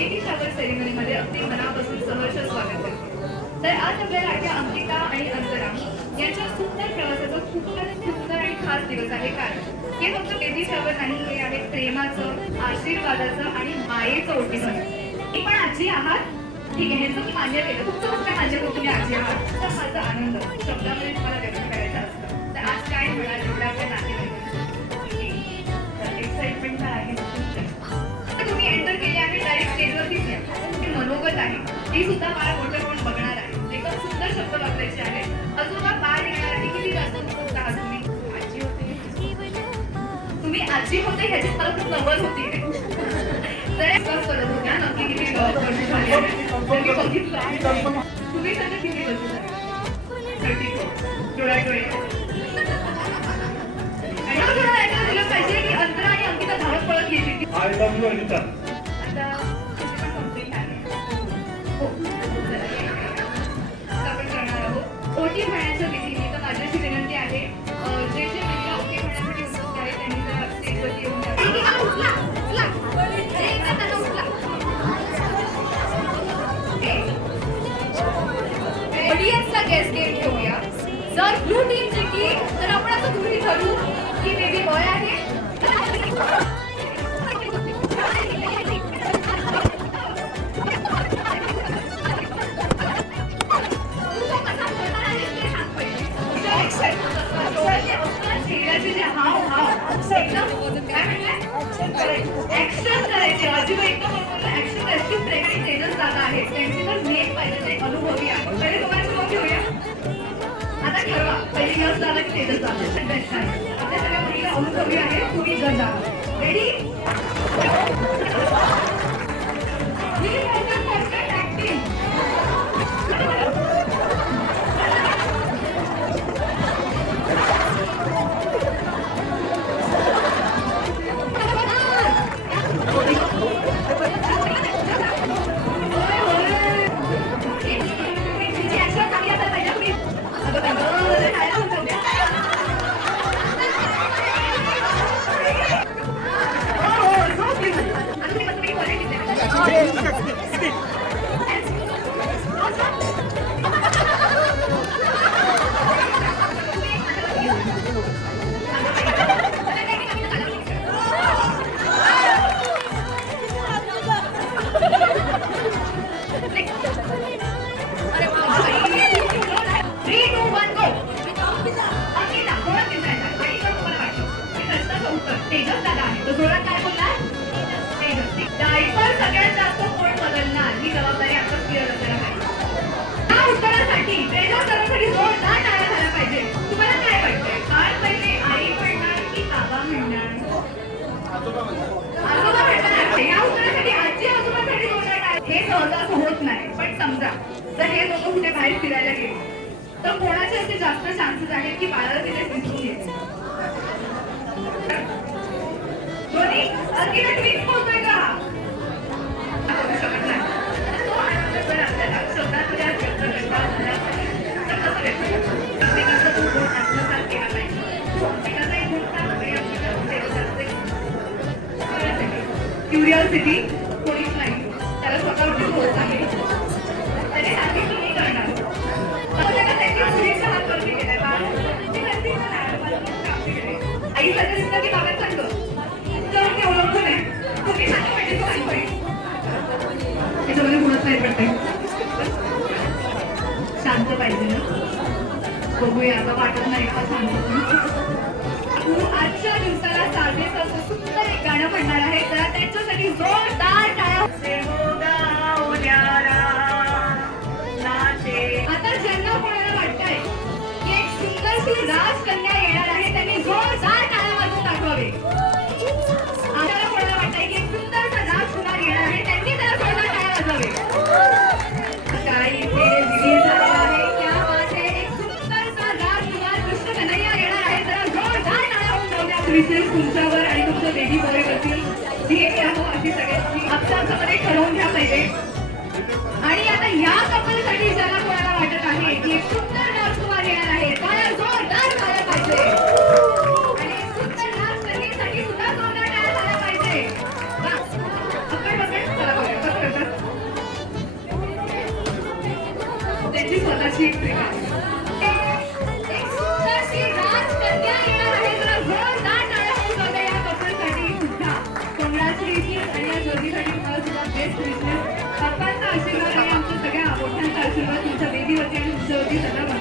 Baby shower सेरेमनीमध्ये अगदी मनापासून सहर्ष स्वागत करते. तर आज आपल्या लाडक्या अंकिता आणि अंतरा यांच्या सुंदर प्रवासाचा खूपच सुंदर आणि खास दिवस आहे. कारण हे फक्त बेबी शॉवर नाही, हे आहे प्रेमाचं, आशीर्वादाचं आणि मायेचं ओटीपण. ही पण आजी आहात, ठीक आहे, ह्याचं मी मान्य केलं. तुमचं फक्त मान्य करून तुम्ही आजी आहात, तर माझा आनंद शब्दामध्ये तुम्हाला व्यक्त करायचा असतं. तर आज काय म्हणाल एवढ्या आपल्या नातेवाईकांची एक्साइटमेंट आहे. तुम्ही एंटर केले आणि डायरेक्ट स्टेजवरतीच या. तुमची मनोगत आहे ती सुद्धा मला मोठं कोण बघणार आहे. एकदम सुंदर शब्द वापरायचे आहे. आजोबा पार येणार आहे. किती जास्त उत्सुकता आहात तुम्ही? आजी होते, तुम्ही आजी होते ह्याची मला खूप नवल होती. तर विश्वास करत होत्या नक्की किती वर्ष झाली आहे. तुम्ही बघितलं तुम्ही सध्या किती वर्ष झाली? 34. डोळ्याडोळे दिलं पाहिजे की अंतरा आणि अंकिता धावत पळत येते. I love you Anita. आता पण कंप्लेंट आहे. हो, आपण करणार आहोत ओटी भरण्याच्या विधीने. तर माझ्याशी विनंती आहे, जे जे महिला ओटी भरण्यासाठी उत्सुक आहेत त्यांनी जर स्टेजवरती येऊन ऑडियन्सला गेस्ट गेम ठेवूया. जर ब्लू टीम जिंकली तर आपण असं गृहीत धरू की बेबी बॉय आहे. चेहऱ्याचे जे हाव ऍक्शन करायचे. अजिबात एकदम ऍक्शन करायची. प्रेग्नेंट तेजस दादा आहेत, त्यांची जर मेन पाहिजे ते अनुभवी आहे. पहिले तुम्हाला सुरू घेऊया. आता ठरवा पहिली यश दादा की तेजस दादा बेस्ट आहे. आपल्या सगळ्या महिला अनुभवी आहे. तुम्ही जज आहात. रेडी? तेजस दादा आहे. तो जोरात काय बोलणार? डायपर सगळ्यात जास्त कोण बदलणार ही जबाबदारी आपण क्लिअर असायला पाहिजे. या उत्तरासाठी तेजस दादासाठी जोरदार टाळ्या झाल्या पाहिजे. तुम्हाला काय वाटतंय? काय पहिले आई म्हणणार की बाबा म्हणणार? आजोबा म्हणणार. या उत्तरासाठी आजी आजोबासाठी जोरदार टाळ्या. हे सहज होत नाही, पण समजा जर हे लोक कुठे बाहेर फिरायला गेले तर कोणाचे असे जास्त चान्सेस आहेत की बाळाला तिथे दिसून येते? दोन्ही अंकिता ट्विन्स बोलतोय का? बोलू शकत नाही. तो आनंद जर आपल्याला शब्दांमध्ये व्यक्त करता आला तर कसं व्यक्त करतो? प्रत्येकाचा तो गुण आत्मसात केला पाहिजे. प्रत्येकाचा एक गुण काय आणि क्युरिओसिटी कोणीच नाही. त्याला स्वतःवरती होत आहे. त्याने सांगितलं मी करणार. त्याला त्यांनी मुलीचा हात वरती केलाय. आई सांगितलं की बाबा सांगतो ओळखतो नाही. तुम्ही सांगा पाहिजे तो आई होईल. त्याच्यामध्ये गुणच नाही पडते. शांत पाहिजे ना. बघूया आता वाटत नाही का शांत. तू आजच्या दिवसाला साजेस असं सुंदर एक गाणं म्हणणार आहे. तर त्यांच्यासाठी जोरदार टाळ्या. आता ज्यांना कोणाला वाटतंय की एक सुंदरशी राजकन्या येणार आहे त्यांनी जोरदार टाळ्या वाजवून दाखवावे. आपल्याला कोणाला वाटतंय की एक सुंदरसा राजकुमार येणार आहे त्यांनी त्याला जोरदार टाळ्या वाजवावे. काय इथे रिलीज झालेला आहे. क्या बात है. एक सुंदरसा राजकुमार कृष्ण कन्हैया येणार आहे. त्याला जोरदार टाळ्या होऊन जाऊ द्या. विशेष तुमच्यावर आणि तुमच्या बेबी बॉय वरती जी एक आहे अशी सगळ्यांनी आपसामध्ये ठरवून घ्या पाहिजे. आणि आता या कपलसाठी ज्याला कोणाला वाटत आहे की एक सुंदर राजकुमार येणार आहे त्याला जोरदार झाला पाहिजे. आणि सुंदर राजकन्येसाठी सुद्धा जोरदार झाला पाहिजे. आपण चला बघूया कसं त्यांची स्वतःची एक ट्रिक आहे.